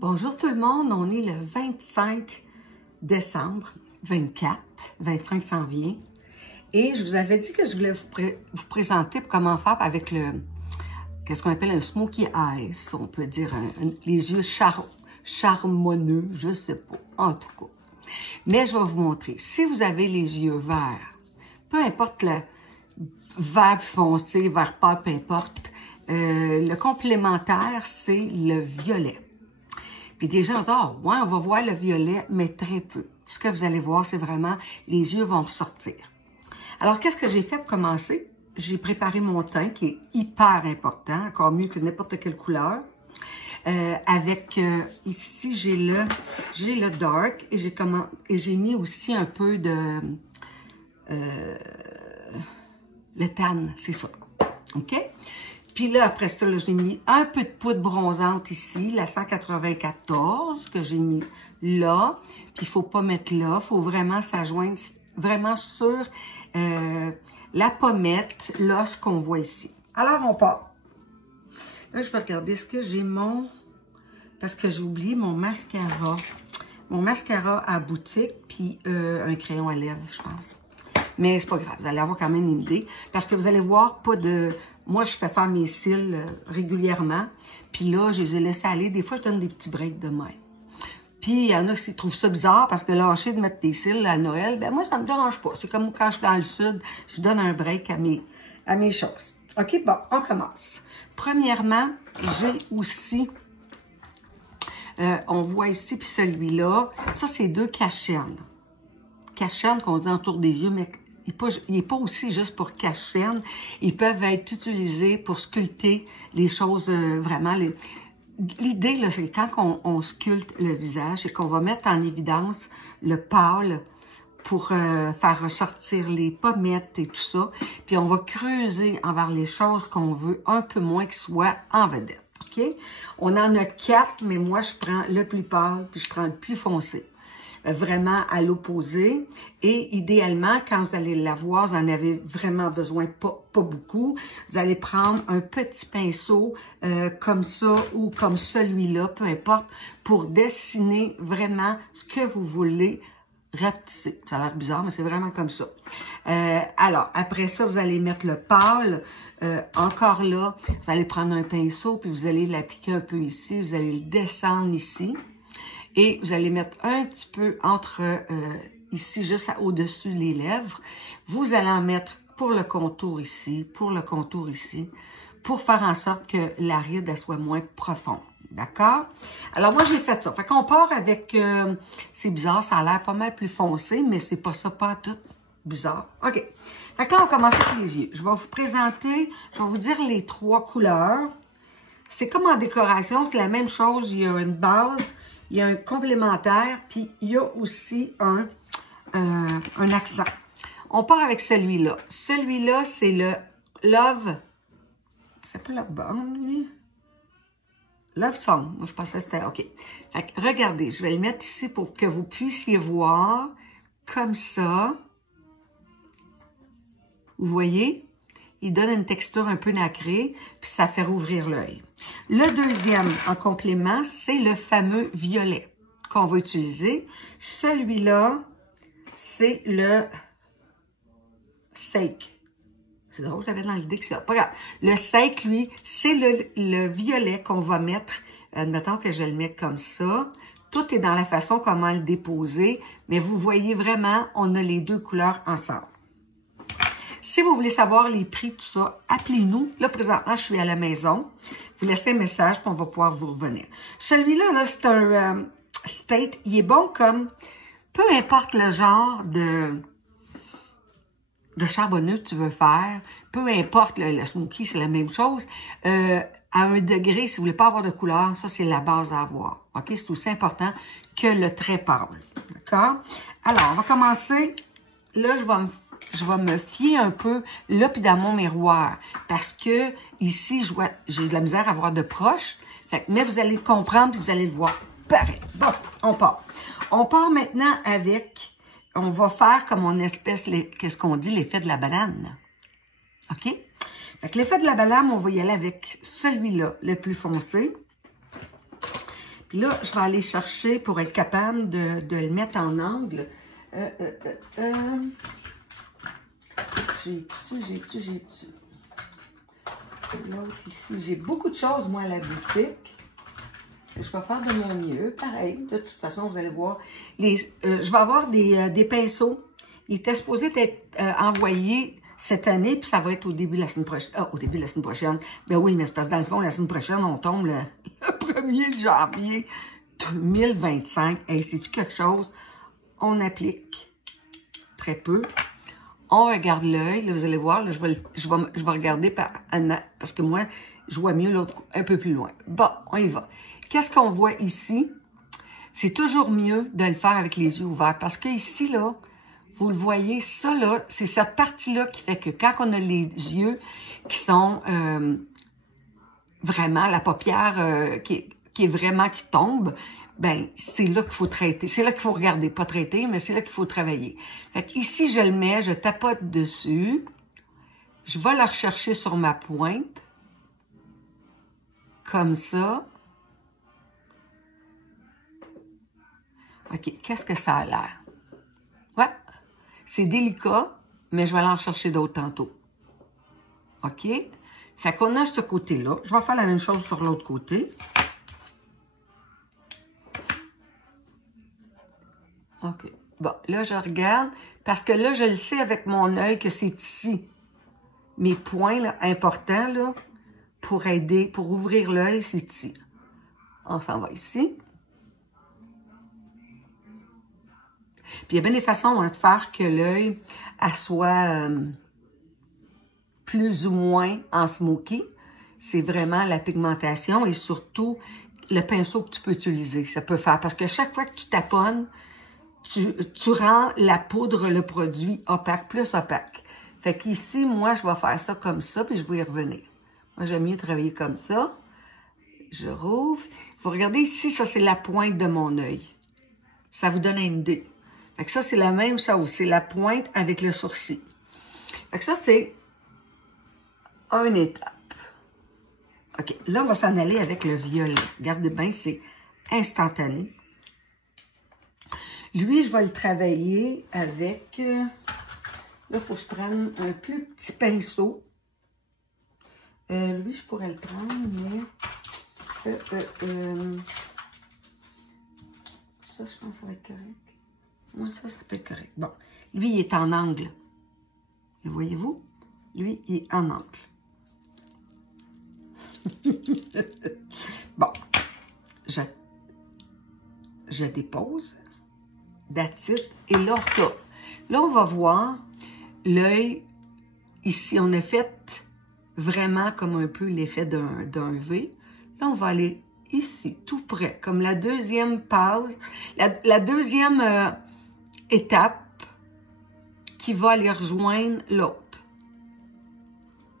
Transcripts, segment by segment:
Bonjour tout le monde, on est le 25 décembre, 24, 25 s'en vient. Et je vous avais dit que je voulais vous présenter comment faire avec qu'est-ce qu'on appelle un smoky eyes, on peut dire les yeux charmonneux, je sais pas, en tout cas. Mais je vais vous montrer. Si vous avez les yeux verts, peu importe le vert foncé, vert pâle, peu importe, le complémentaire, c'est le violet. Puis des gens disent, ah, ouais, on va voir le violet, mais très peu. Ce que vous allez voir, c'est vraiment, les yeux vont ressortir. Alors, qu'est-ce que j'ai fait pour commencer? J'ai préparé mon teint, qui est hyper important, encore mieux que n'importe quelle couleur. Ici, j'ai le dark, et j'ai mis aussi un peu de, le tan, c'est ça. OK? Puis là, après ça, j'ai mis un peu de poudre bronzante ici, la 194 que j'ai mis là. Puis il ne faut pas mettre là, il faut vraiment s'adjoindre vraiment sur la pommette, là, ce qu'on voit ici. Alors, on part. Là, je vais regarder ce que j'ai parce que j'ai oublié mon mascara. Mon mascara à boutique, puis un crayon à lèvres, je pense. Mais c'est pas grave, vous allez avoir quand même une idée. Parce que vous allez voir, moi, je fais faire mes cils régulièrement. Puis là, je les ai laissés aller. Des fois, je donne des petits breaks de même. Puis, il y en a qui trouvent ça bizarre parce que lâcher de mettre des cils à Noël, ben moi, ça me dérange pas. C'est comme quand je suis dans le sud, je donne un break à mes choses. OK, bon, on commence. Premièrement, j'ai aussi, on voit ici, puis celui-là, ça, c'est deux cachernes. Cachernes qu'on dit autour des yeux, mais il n'est pas aussi juste pour cache-cernes. Ils peuvent être utilisés pour sculpter les choses vraiment. L'idée, là, c'est quand on sculpte le visage, c'est qu'on va mettre en évidence le pâle pour faire ressortir les pommettes et tout ça. Puis on va creuser envers les choses qu'on veut un peu moins qu'ils soient en vedette. OK? On en a 4, mais moi, je prends le plus pâle puis je prends le plus foncé. Vraiment à l'opposé. Et idéalement, quand vous allez l'avoir, vous en avez vraiment besoin, pas beaucoup. Vous allez prendre un petit pinceau comme ça ou comme celui-là, peu importe, pour dessiner vraiment ce que vous voulez rapetisser. Ça a l'air bizarre, mais c'est vraiment comme ça. Alors, après ça, vous allez mettre le pâle. Encore là, vous allez prendre un pinceau, puis vous allez l'appliquer un peu ici. Vous allez le descendre ici. Et vous allez mettre un petit peu entre ici, juste au-dessus les lèvres. Vous allez en mettre pour le contour ici, pour le contour ici, pour faire en sorte que la ride, elle soit moins profonde. D'accord? Alors, moi, j'ai fait ça. Fait qu'on part avec... c'est bizarre, ça a l'air pas mal plus foncé, mais c'est pas ça, pas tout bizarre. OK. Fait que là, on commence avec les yeux. Je vais vous présenter, je vais vous dire les 3 couleurs. C'est comme en décoration, c'est la même chose. Il y a une base... Il y a un complémentaire, puis il y a aussi un accent. On part avec celui-là. Celui-là, c'est le Love... C'est pas Love Bomb, lui? Love Song. Moi, je pensais que c'était... OK. Fait que, regardez, je vais le mettre ici pour que vous puissiez voir comme ça. Vous voyez? Il donne une texture un peu nacrée, puis ça fait rouvrir l'œil. Le deuxième, en complément, c'est le fameux violet qu'on va utiliser. Celui-là, c'est le Sake. C'est drôle, j'avais dans l'idée que c'est... Pas grave. Le Sake, lui, c'est le violet qu'on va mettre. Admettons que je le mette comme ça. Tout est dans la façon comment le déposer, mais vous voyez vraiment, on a les 2 couleurs ensemble. Si vous voulez savoir les prix, tout ça, appelez-nous. Là, présentement, je suis à la maison. Vous laissez un message, puis on va pouvoir vous revenir. Celui-là, là, c'est un State. Il est bon comme, peu importe le genre de charbonneux que tu veux faire, peu importe le smoky, c'est la même chose. À un degré, si vous voulez pas avoir de couleur, ça, c'est la base à avoir. OK? C'est aussi important que le trait pâle. D'accord? Alors, on va commencer. Là, je vais me fier un peu, là, puis dans mon miroir. Parce que, ici, j'ai de la misère à voir de proche. Fait que, mais vous allez comprendre, puis vous allez le voir. Pareil. Bon, on part. On part maintenant avec... On va faire comme on espèce, qu'est-ce qu'on dit, l'effet de la banane. OK? Fait que l'effet de la banane, on va y aller avec celui-là, le plus foncé. Puis là, je vais aller chercher pour être capable de le mettre en angle. J'ai-tu. L'autre ici. J'ai beaucoup de choses, moi, à la boutique. Je vais faire de mon mieux. Pareil, de toute façon, vous allez voir. Je vais avoir des pinceaux. Il était supposé être envoyé cette année, puis ça va être au début de la semaine prochaine. Ah, au début de la semaine prochaine. Ben oui, mais c'est parce que dans le fond, la semaine prochaine, on tombe le 1er janvier 2025. Hey, c'est-tu quelque chose? On applique très peu. On regarde l'œil. Vous allez voir, là, je vais regarder parce que moi, je vois mieux l'autre un peu plus loin. Bon, on y va. Qu'est-ce qu'on voit ici? C'est toujours mieux de le faire avec les yeux ouverts parce que ici, là, vous le voyez, ça, là, c'est cette partie-là qui fait que quand on a les yeux qui sont vraiment, la paupière qui tombe, ben c'est là qu'il faut traiter. C'est là qu'il faut regarder, pas traiter, mais c'est là qu'il faut travailler. Fait qu'ici, je le mets, je tapote dessus. Je vais la rechercher sur ma pointe. Comme ça. OK, qu'est-ce que ça a l'air? Ouais, c'est délicat, mais je vais aller en chercher d'autres tantôt. OK? Fait qu'on a ce côté-là. Je vais faire la même chose sur l'autre côté. OK. Bon, là, je regarde, parce que là, je le sais avec mon œil que c'est ici. Mes points là, importants là, pour aider, pour ouvrir l'œil, c'est ici. On s'en va ici. Puis il y a bien des façons de faire que l'œil soit plus ou moins en smoky. C'est vraiment la pigmentation et surtout le pinceau que tu peux utiliser. Ça peut faire, parce que chaque fois que tu taponnes, tu rends la poudre, le produit opaque, plus opaque. Fait qu'ici, moi, je vais faire ça comme ça, puis je vais y revenir. Moi, j'aime mieux travailler comme ça. Je rouvre. Vous regardez ici, ça, c'est la pointe de mon œil. Ça vous donne une idée. Fait que ça, c'est la même chose. C'est la pointe avec le sourcil. Fait que ça, c'est une étape. OK. Là, on va s'en aller avec le violet. Regardez bien, c'est instantané. Lui, je vais le travailler avec... là, il faut que je prenne un plus petit pinceau. Lui, je pourrais le prendre, mais... ça, je pense que ça va être correct. Moi, ça peut être correct. Bon, lui, il est en angle. Et voyez-vous? Lui, il est en angle. Bon, je dépose. That's it. Et là, on retourne. Là, on va voir l'œil. Ici, on a fait vraiment comme un peu l'effet d'un V. Là, on va aller ici, tout près, comme la deuxième pause, la deuxième étape qui va aller rejoindre l'autre.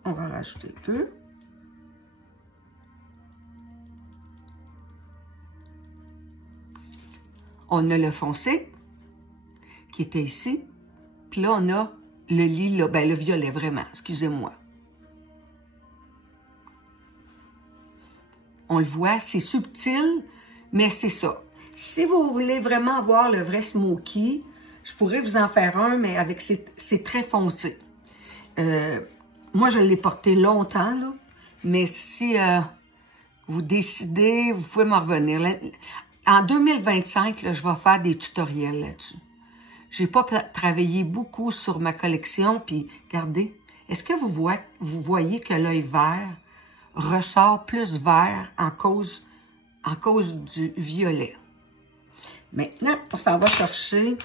On va rajouter un peu. On a le foncé qui était ici. Puis là, on a le lilas, ben le violet, vraiment, excusez-moi. On le voit, c'est subtil, mais c'est ça. Si vous voulez vraiment avoir le vrai smoky, je pourrais vous en faire un, mais avec c'est très foncé. Moi, je l'ai porté longtemps, là, mais si vous décidez, vous pouvez m'en revenir. Là, en 2025, là, je vais faire des tutoriels là-dessus. J'ai pas travaillé beaucoup sur ma collection, puis regardez, est-ce que vous voyez que l'œil vert ressort plus vert en cause du violet? Maintenant, on s'en va chercher,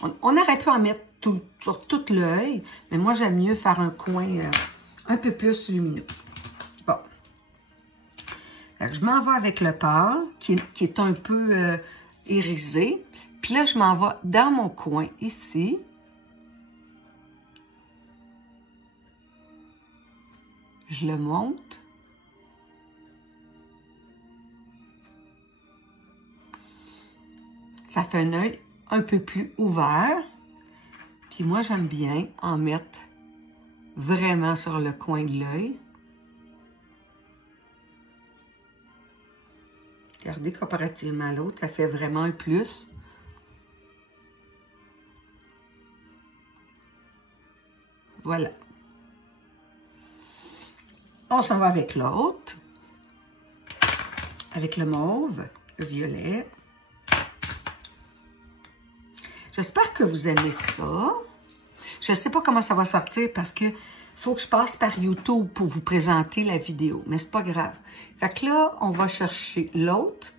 on aurait pu en mettre sur tout l'œil, mais moi, j'aime mieux faire un coin un peu plus lumineux. Bon. Alors, je m'en vais avec le pâle, qui est un peu irisé. Puis là, je m'en vais dans mon coin, ici. Je le monte. Ça fait un œil un peu plus ouvert. Puis moi, j'aime bien en mettre vraiment sur le coin de l'œil. Regardez, comparativement à l'autre, ça fait vraiment un plus. Voilà. On s'en va avec l'autre. Avec le mauve, le violet. J'espère que vous aimez ça. Je ne sais pas comment ça va sortir parce que faut que je passe par YouTube pour vous présenter la vidéo. Mais c'est pas grave. Fait que là, on va chercher l'autre.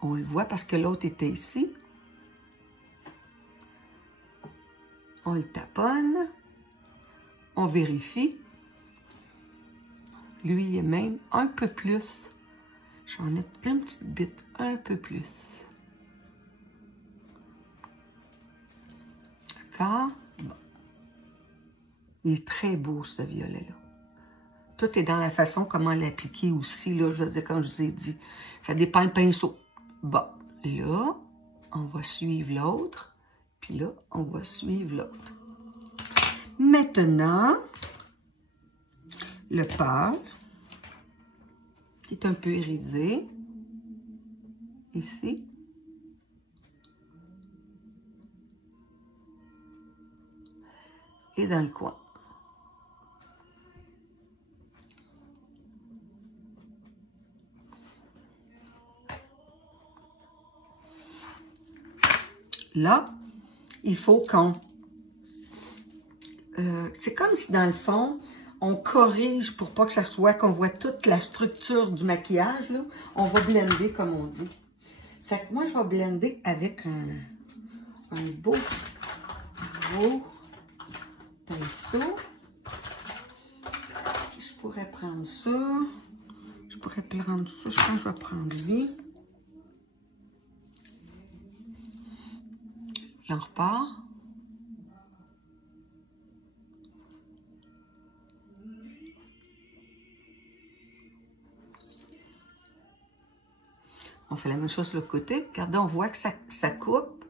On le voit parce que l'autre était ici. On le taponne. On vérifie. Lui, il est même un peu plus. Je vais en mettre une petite bite un peu plus. D'accord? Bon. Il est très beau, ce violet-là. Tout est dans la façon comment l'appliquer aussi, là, je veux dire, comme je vous ai dit. Ça dépend le pinceau. Bon, là, on va suivre l'autre. Puis là, on va suivre l'autre. Maintenant, le pâle, qui est un peu irisé, ici. Et dans le coin. Là, il faut qu'on... c'est comme si, dans le fond, on corrige pour pas que ça soit qu'on voit toute la structure du maquillage, là. On va blender, comme on dit. Fait que moi, je vais blender avec un beau pinceau. Je pourrais prendre ça. Je pourrais prendre ça. Je pense que je vais prendre lui. J'en repars. On fait la même chose sur le côté. Regardez, on voit que ça coupe.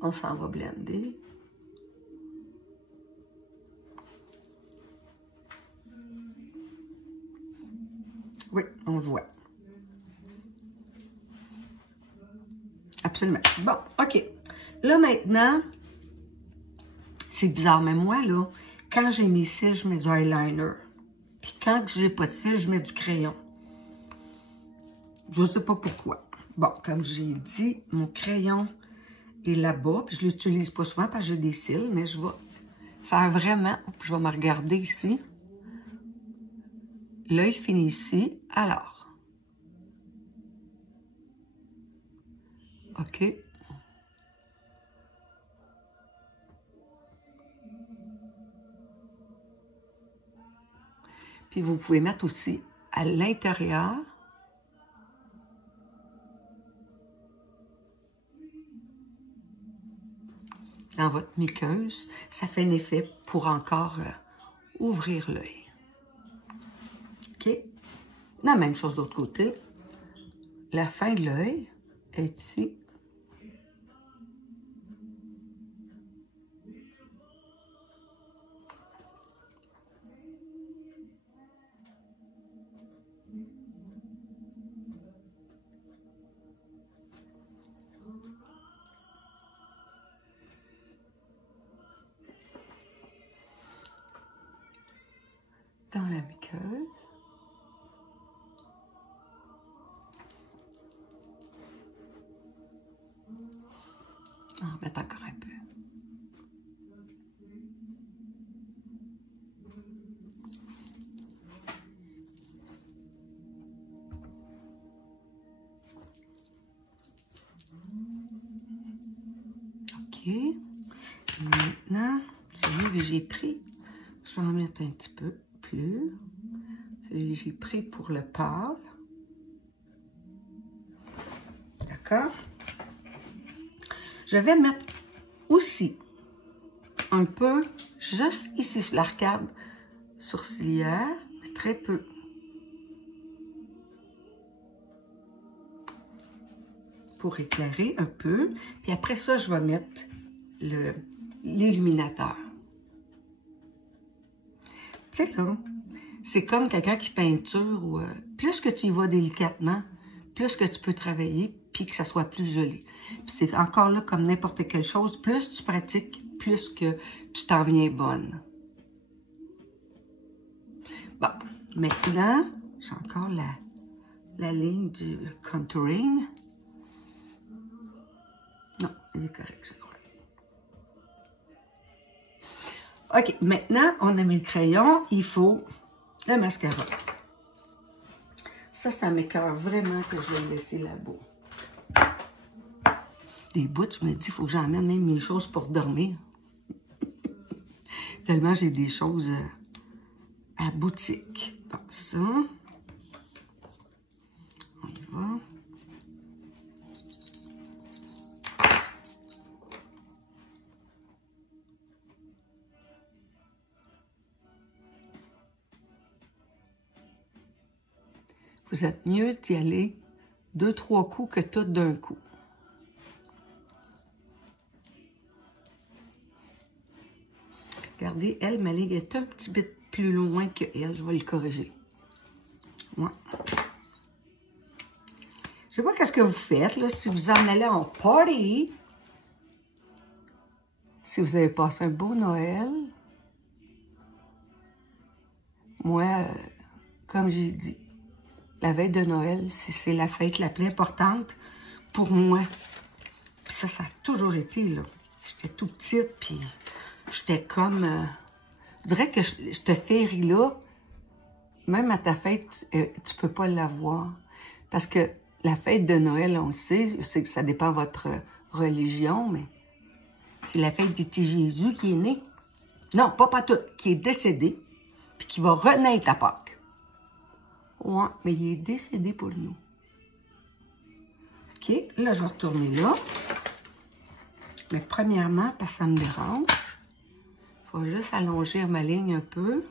On s'en va blender. Oui, on le voit. Absolument. Bon, OK. Là, maintenant, c'est bizarre, mais moi, là, quand j'ai mes cils, je mets du eyeliner. Puis quand j'ai pas de cils, je mets du crayon. Je ne sais pas pourquoi. Bon, comme j'ai dit, mon crayon est là-bas. Puis je ne l'utilise pas souvent parce que j'ai des cils, mais je vais faire vraiment... Je vais me regarder ici. L'œil finit ici. Alors. OK. Puis vous pouvez mettre aussi à l'intérieur. Dans votre muqueuse. Ça fait un effet pour encore ouvrir l'œil. OK. La même chose de l'autre côté. La fin de l'œil est ici. Dans la muqueuse. On va mettre encore un peu. OK. Maintenant, celui que j'ai pris, je vais en mettre un petit peu plus. Celui que j'ai pris pour le pâle. D'accord? Je vais mettre aussi un peu, juste ici sur l'arcade sourcilière, mais très peu. Pour éclairer un peu. Puis après ça, je vais mettre l'illuminateur. Tu sais, là, c'est comme quelqu'un qui peinture ou plus que tu y vas délicatement, plus que tu peux travailler, puis que ça soit plus joli. C'est encore là, comme n'importe quelle chose, plus tu pratiques, plus que tu t'en viens bonne. Bon, maintenant, j'ai encore la ligne du contouring. Non, il est correct, je crois. OK, maintenant, on a mis le crayon, il faut le mascara. Ça m'écoeure vraiment que je vais le laisser là-bas. Des bouts, je me dis, il faut que j'emmène même mes choses pour dormir. Tellement j'ai des choses à boutique. Bon, ça. On y va. Vous êtes mieux d'y aller 2-3 coups que tout d'un coup. Regardez, elle, ma ligne est un petit peu plus loin que elle. Je vais le corriger. Ouais. Je sais pas qu'est-ce que vous faites, là, si vous en allez en party. Si vous avez passé un beau Noël. Moi, comme j'ai dit, la veille de Noël, c'est la fête la plus importante pour moi. Puis ça a toujours été, là. J'étais tout petite, puis j'étais comme... je dirais que cette féerie-là, même à ta fête, tu peux pas l'avoir. Parce que la fête de Noël, on le sait, c'est que ça dépend de votre religion, mais c'est la fête du petit Jésus qui est né. Non, pas tout, qui est décédé, puis qui va renaître à Pâques. Ouais, mais il est décédé pour nous. OK, là, je vais retourner là. Mais premièrement, parce que ça me dérange, il faut juste allonger ma ligne un peu.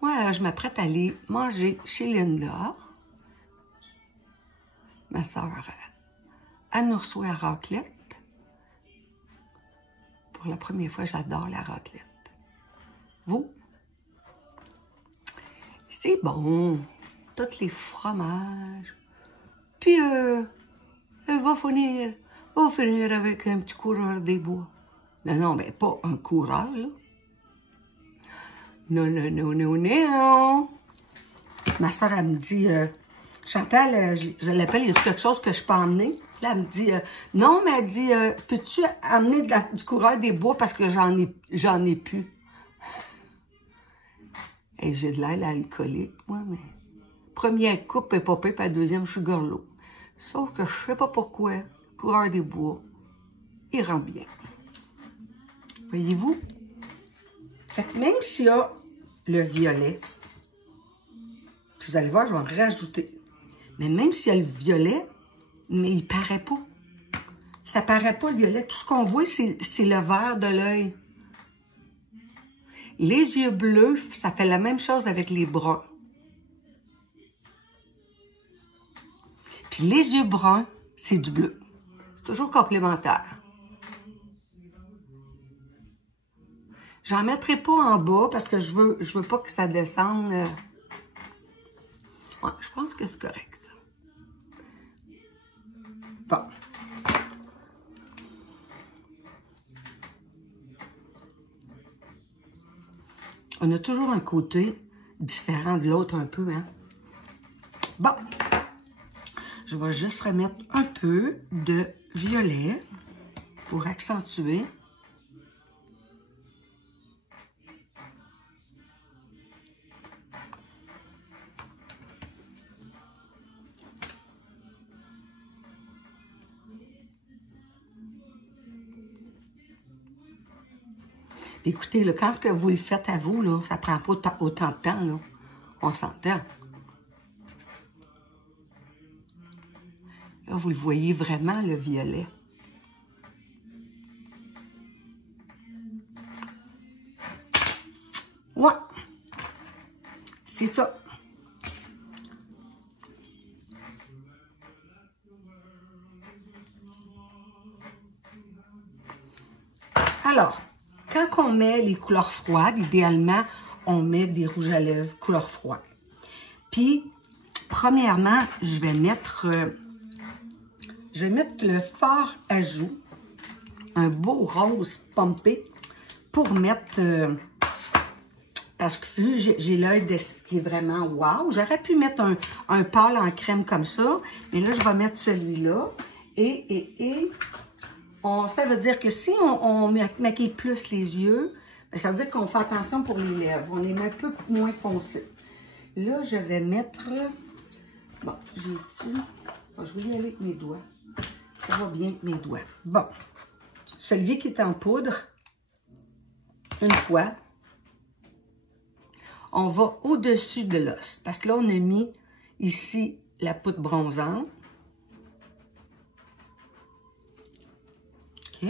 Moi, je m'apprête à aller manger chez Linda. Ma soeur, elle nous reçoit à raclette. Pour la première fois, j'adore la raclette. Vous? C'est bon. Tous les fromages. Puis, elle va finir avec un petit coureur des bois. Non, mais pas un coureur, là. Non. Ma soeur, elle me dit... Chantal, je l'appelle, il y a quelque chose que je peux emmener. Là, elle me dit, non, mais elle dit, peux-tu amener du coureur des bois parce que j'en ai plus. Et j'ai de l'air alcoolique, moi, mais première coupe est pas pire, puis la deuxième, je suis gorlot. Sauf que je sais pas pourquoi, le coureur des bois, il rend bien. Voyez-vous? Fait que même s'il y a le violet, vous allez voir, je vais en rajouter. Mais même s'il y a le violet, mais il paraît pas. Ça paraît pas, le violet. Tout ce qu'on voit, c'est le vert de l'œil. Les yeux bleus, ça fait la même chose avec les bruns. Puis les yeux bruns, c'est du bleu. C'est toujours complémentaire. J'en mettrai pas en bas parce que je veux pas que ça descende. Ouais, je pense que c'est correct. Bon. On a toujours un côté différent de l'autre un peu, hein? Bon. Je vais juste remettre un peu de violet pour accentuer. Écoutez, là, quand que vous le faites à vous, là, ça ne prend pas autant de temps. Là. On s'entend. Là, vous le voyez vraiment, le violet. Ouais. C'est ça. Alors, quand on met les couleurs froides, idéalement, on met des rouges à lèvres couleur froide. Puis, premièrement, je vais mettre le fard à joues, un beau rose pompé, pour mettre, parce que j'ai l'œil qui est vraiment wow. J'aurais pu mettre un pâle en crème comme ça, mais là, je vais mettre celui-là. Et ça veut dire que si on maquille plus les yeux, bien, ça veut dire qu'on fait attention pour les lèvres. On les met un peu moins foncés. Là, je vais mettre... Bon, j'ai dessus. Bon, je vais y aller avec mes doigts. Ça va bien avec mes doigts. Bon, celui qui est en poudre, une fois, on va au-dessus de l'os. Parce que là, on a mis ici la poudre bronzante. OK.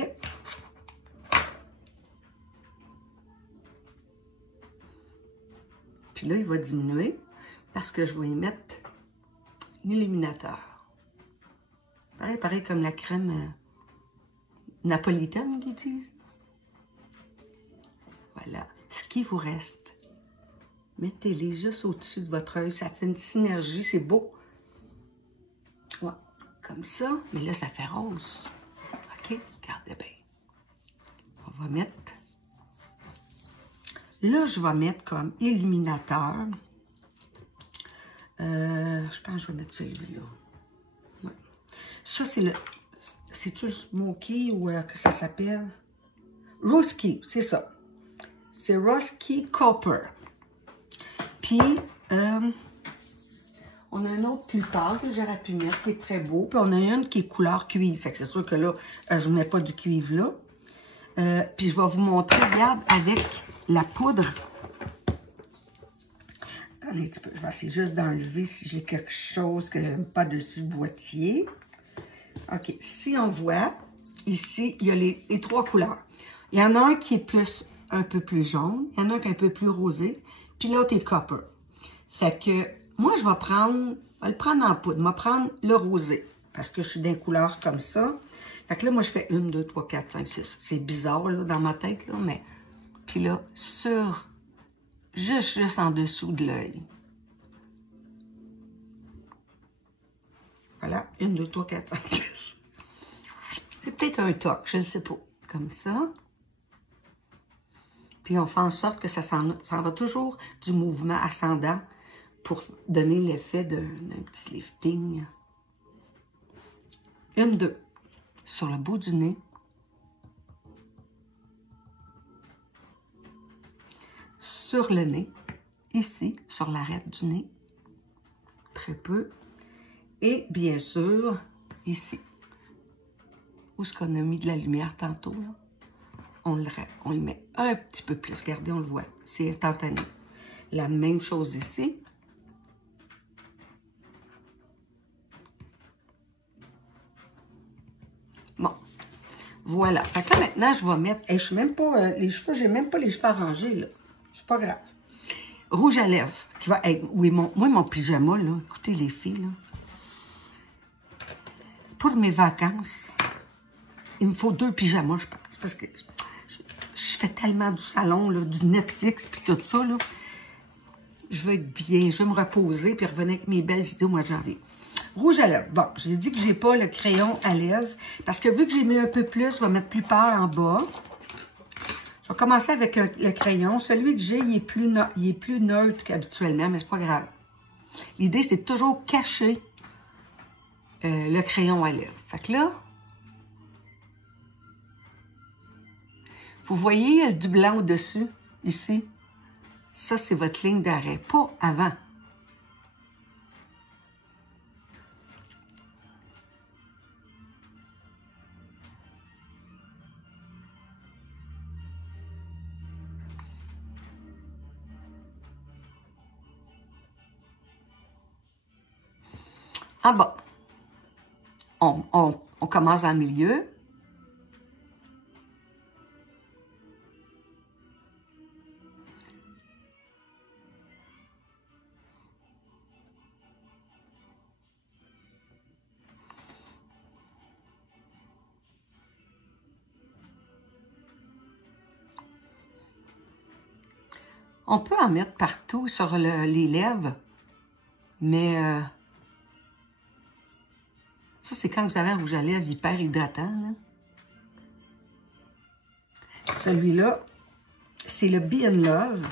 Puis là, il va diminuer parce que je vais y mettre l'illuminateur. Pareil comme la crème napolitaine qu'ils disent. Voilà. Ce qui vous reste, mettez-les juste au-dessus de votre œil. Ça fait une synergie, c'est beau. Ouais, comme ça. Mais là, ça fait rose. OK? Regardez bien. On va mettre... Là, je vais mettre comme illuminateur. Je pense que je vais mettre celui-là. Ouais. Ça, c'est le... C'est-tu le Smoky ou que ça s'appelle? Rosky, c'est ça. C'est Rosky Copper. Puis, on a un autre plus pâle que j'aurais pu mettre, qui est très beau. Puis, on a une qui est couleur cuivre. Fait que c'est sûr que là, je ne mets pas du cuivre là. Puis, je vais vous montrer, regarde, avec la poudre. Attendez un petit peu, je vais essayer juste d'enlever si j'ai quelque chose que je n'aime pas dessus le boîtier. OK, si on voit, ici, il y a les trois couleurs. Il y en a un qui est un peu plus jaune, il y en a un qui est un peu plus rosé, puis l'autre est copper. Fait que, moi, je vais le prendre en poudre. Je vais prendre le rosé, parce que je suis d'une couleur comme ça. Fait que là, moi, je fais 1, 2, 3, 4, 5, 6. C'est bizarre, là, dans ma tête, là, mais... Puis là, juste en dessous de l'œil. Voilà, 1, 2, 3, 4, 5, 6. C'est peut-être un toc, je ne sais pas. Comme ça. Puis on fait en sorte que ça va toujours du mouvement ascendant pour donner l'effet d'un petit lifting. 1, 2. Sur le bout du nez. Sur le nez. Ici, sur l'arête du nez. Très peu. Et bien sûr, ici. Où est-ce qu'on a mis de la lumière tantôt, là? On le met un petit peu plus. Regardez, on le voit. C'est instantané. La même chose ici. Bon. Voilà. Fait que là, maintenant, je vais mettre... Hey, je suis même pas... les cheveux, j'ai même pas les cheveux arrangés, là. C'est pas grave. Rouge à lèvres. Qui va être... Oui, moi, mon pyjama, là. Écoutez, les filles, là. Pour mes vacances, il me faut 2 pyjamas, je pense. Parce que je fais tellement du salon, là, du Netflix, puis tout ça, là. Je vais être bien, je vais me reposer, puis revenir avec mes belles idées au mois de janvier. Rouge à lèvres. Bon, j'ai dit que j'ai pas le crayon à lèvres, parce que vu que j'ai mis un peu plus, je vais mettre plus pâle en bas. Je vais commencer avec le crayon. Celui que j'ai, il est plus neutre qu'habituellement, mais c'est pas grave. L'idée, c'est toujours cacher le crayon à lèvres. Fait que là, vous voyez, il y a du blanc au-dessus, ici. Ça, c'est votre ligne d'arrêt, pas avant. En bas. On commence en milieu. On peut en mettre partout sur les lèvres, mais ça, c'est quand vous avez un rouge à lèvres hyper hydratant. Celui-là, c'est le Be in Love.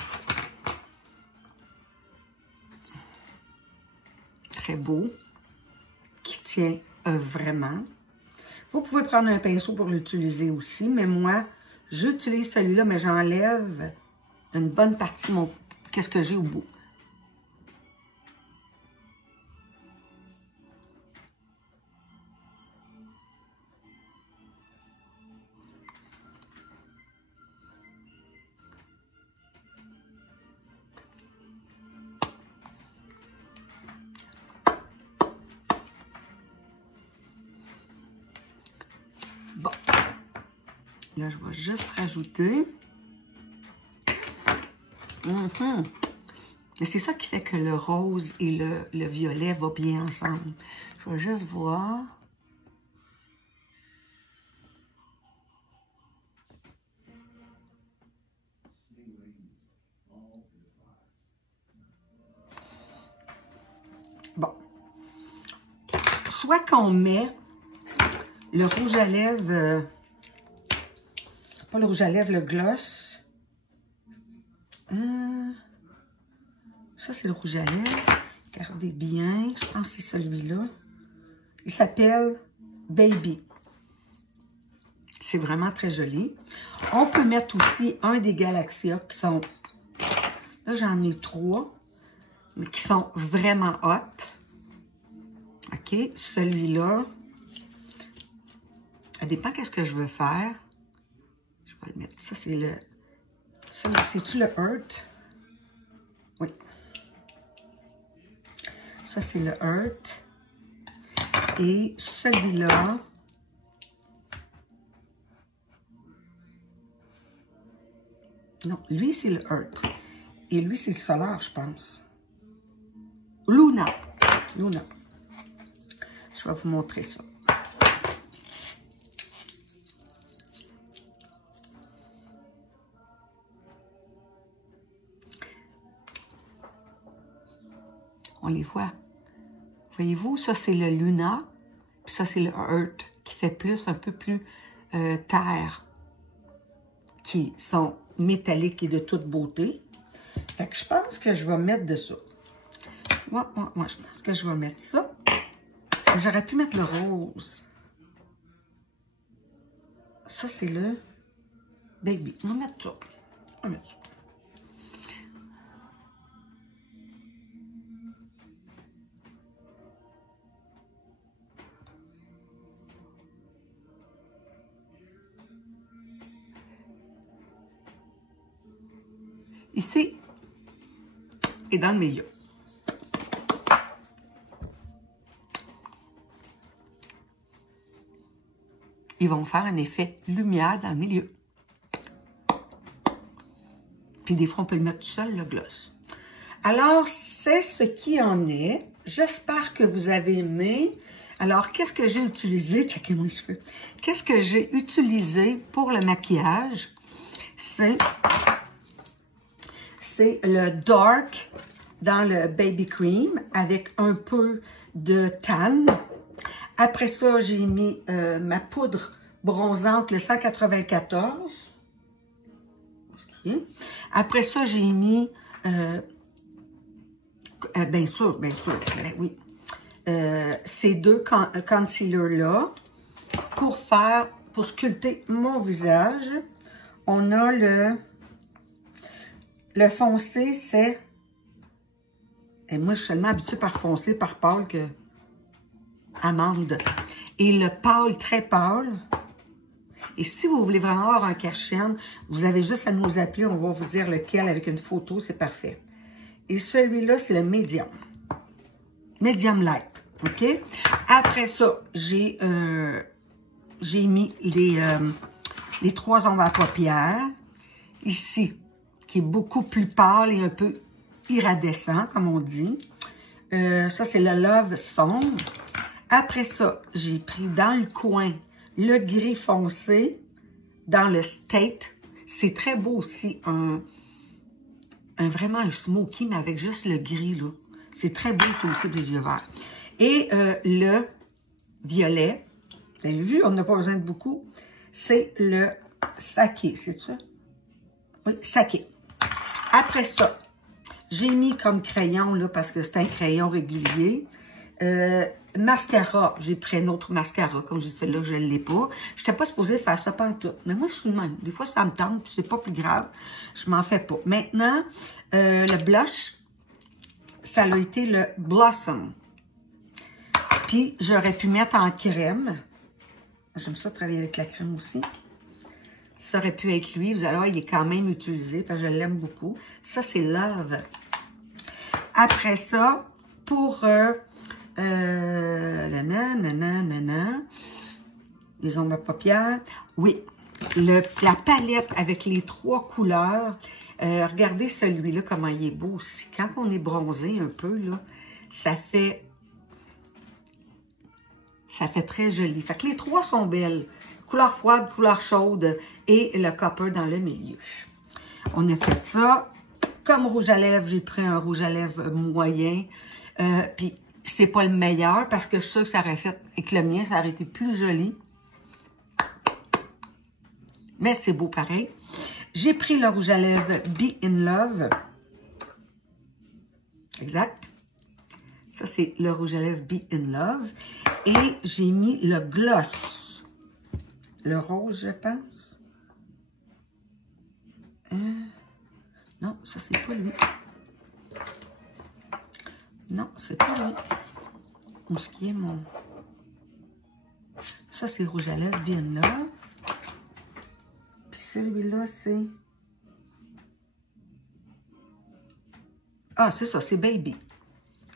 Très beau, qui tient vraiment. Vous pouvez prendre un pinceau pour l'utiliser aussi, mais moi, j'utilise celui-là, mais j'enlève une bonne partie de qu'est-ce que j'ai au bout. Bon, là, je vais juste rajouter. Mais c'est ça qui fait que le rose et le violet vont bien ensemble. Je vais juste voir. Bon. Soit qu'on met le rouge à lèvres, pas le rouge à lèvres, le gloss. Ça, c'est le rouge à lèvres. Regardez bien. Je pense que c'est celui-là. Il s'appelle Baby. C'est vraiment très joli. On peut mettre aussi un des Galaxia qui sont... Là, j'en ai 3. Mais qui sont vraiment hot. OK. Celui-là. Ça dépend qu'est-ce que je veux faire. Je vais le mettre. Ça, c'est le... C'est-tu le Earth? Oui. Ça, c'est le Earth. Et celui-là... Non, lui, c'est le Earth. Et lui, c'est le solaire, je pense. Luna. Luna. Je vais vous montrer ça. On les voit. Voyez-vous, ça c'est le Luna, puis ça c'est le Earth, qui fait plus, un peu plus terre, qui sont métalliques et de toute beauté. Fait que je pense que je vais mettre de ça. Moi, je pense que je vais mettre ça. J'aurais pu mettre le rose. Ça, c'est le Baby. On va mettre ça. On va mettre ça. Ici et dans le milieu. Ils vont faire un effet lumière dans le milieu. Puis des fois, on peut le mettre tout seul, le gloss. Alors, c'est ce qui en est. J'espère que vous avez aimé. Alors, qu'est-ce que j'ai utilisé? Checkez mes cheveux. Qu'est-ce que j'ai utilisé pour le maquillage? C'est le Dark dans le Baby Cream avec un peu de tan. Après ça, j'ai mis ma poudre bronzante, le 194. Après ça, j'ai mis, bien sûr, ben oui, ces deux concealers-là pour sculpter mon visage. On a le foncé, c'est... Et moi, je suis tellement habituée par foncé, par pâle que... Amande. Et le pâle, très pâle. Et si vous voulez vraiment avoir un cache-chaîne, vous avez juste à nous appeler. On va vous dire lequel avec une photo. C'est parfait. Et celui-là, c'est le médium. Medium light. OK? Après ça, j'ai mis les 3 ombres à paupières. Ici, qui est beaucoup plus pâle et un peu iridescent, comme on dit. Ça, c'est le Love sombre. Après ça, j'ai pris dans le coin le gris foncé dans le State. C'est très beau aussi, vraiment un smoky, mais avec juste le gris, là. C'est très beau, ça aussi, pour les yeux verts. Et le violet, vous avez vu, on n'a pas besoin de beaucoup, c'est le saké, c'est ça? Oui, saké. Après ça, j'ai mis comme crayon, là, parce que c'est un crayon régulier. Mascara, j'ai pris un autre mascara, comme je dis, celle-là, je ne l'ai pas. Je n'étais pas supposée faire ça pantoute, mais moi, je suis de même. Des fois, ça me tente, puis c'est pas plus grave. Je m'en fais pas. Maintenant, le blush, ça a été le Blossom. Puis, j'aurais pu mettre en crème. J'aime ça travailler avec la crème aussi. Ça aurait pu être lui. Vous allez voir, il est quand même utilisé, parce que je l'aime beaucoup. Ça, c'est Love. Après ça, pour... les ombres à paupières. Oui, la palette avec les 3 couleurs. Regardez celui-là, comment il est beau aussi. Quand on est bronzé un peu, là, ça fait très joli. Fait que les 3 sont belles. Couleur froide, couleur chaude et le copper dans le milieu. On a fait ça. Comme rouge à lèvres, j'ai pris un rouge à lèvres moyen. Puis, c'est pas le meilleur parce que je suis sûre que ça aurait fait, avec le mien, ça aurait été plus joli. Mais c'est beau pareil. J'ai pris le rouge à lèvres Be in Love. Exact. Ça, c'est le rouge à lèvres Be in Love. Et j'ai mis le gloss. Le rose, je pense. Non, ça, c'est pas lui. Non, c'est pas lui. Où ce qui est mon... Ça, c'est rouge à lèvres bien là. Puis celui-là, c'est... Ah, c'est ça, c'est Baby.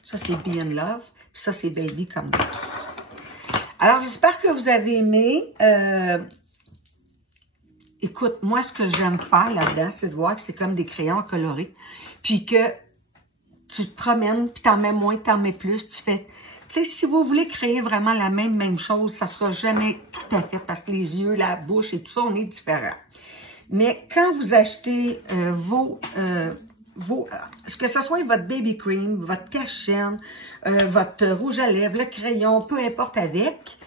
Ça, c'est Be in Love. Puis ça, c'est Baby comme gloss. Alors, j'espère que vous avez aimé. Écoute, moi, ce que j'aime faire là-dedans, c'est de voir que c'est comme des crayons colorés. Puis que tu te promènes, puis t'en mets moins, t'en mets plus. Tu fais... Tu sais, si vous voulez créer vraiment la même chose, ça sera jamais tout à fait parce que les yeux, la bouche et tout ça, on est différents. Mais quand vous achetez que ce soit votre baby cream, votre cache-chaîne, votre rouge à lèvres, le crayon, peu importe avec,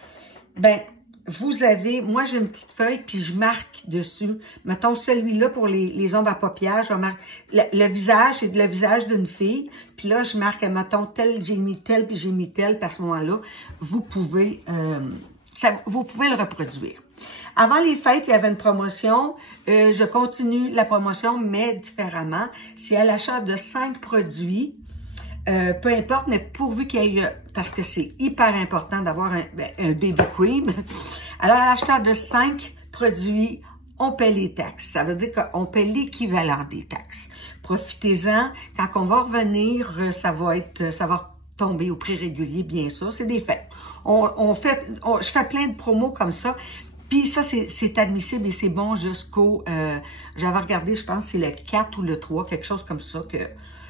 ben vous avez, moi j'ai une petite feuille puis je marque dessus. Mettons celui-là pour les ombres à paupières, je marque le visage, c'est le visage d'une fille. Puis là je marque, mettons tel, j'ai mis tel puis j'ai mis tel. Puis à ce moment-là, vous pouvez le reproduire. Avant les fêtes, il y avait une promotion. Je continue la promotion, mais différemment. C'est à l'achat de 5 produits. Peu importe, mais pourvu qu'il y ait, parce que c'est hyper important d'avoir un baby cream. Alors, à l'achat de 5 produits, on paie les taxes. Ça veut dire qu'on paie l'équivalent des taxes. Profitez-en. Quand on va revenir, ça va tomber au prix régulier, bien sûr. C'est des fêtes. Je fais plein de promos comme ça. Puis ça, c'est admissible et c'est bon jusqu'au... j'avais regardé, je pense, c'est le 4 ou le 3, quelque chose comme ça.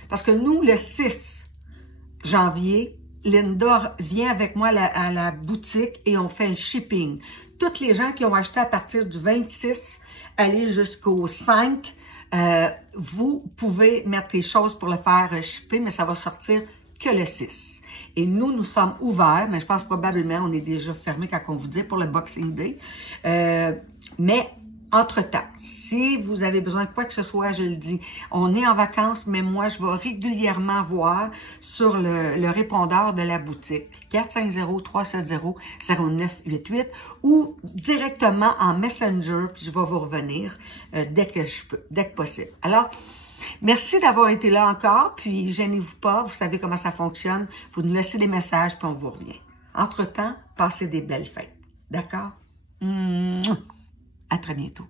Parce que nous, le 6 janvier, Linda vient avec moi à la boutique et on fait un shipping. Toutes les gens qui ont acheté à partir du 26, aller jusqu'au 5, vous pouvez mettre les choses pour le faire shipper, mais ça va sortir que le 6. Et nous sommes ouverts, mais je pense probablement on est déjà fermé quand on vous dit pour le Boxing Day. Mais entre-temps, si vous avez besoin de quoi que ce soit, je le dis, on est en vacances, mais moi, je vais régulièrement voir sur le répondeur de la boutique 450-370-0988 ou directement en Messenger, puis je vais vous revenir dès que possible. Alors, merci d'avoir été là encore, puis gênez-vous pas, vous savez comment ça fonctionne. Vous nous laissez des messages, puis on vous revient. Entre-temps, passez des belles fêtes. D'accord? À très bientôt.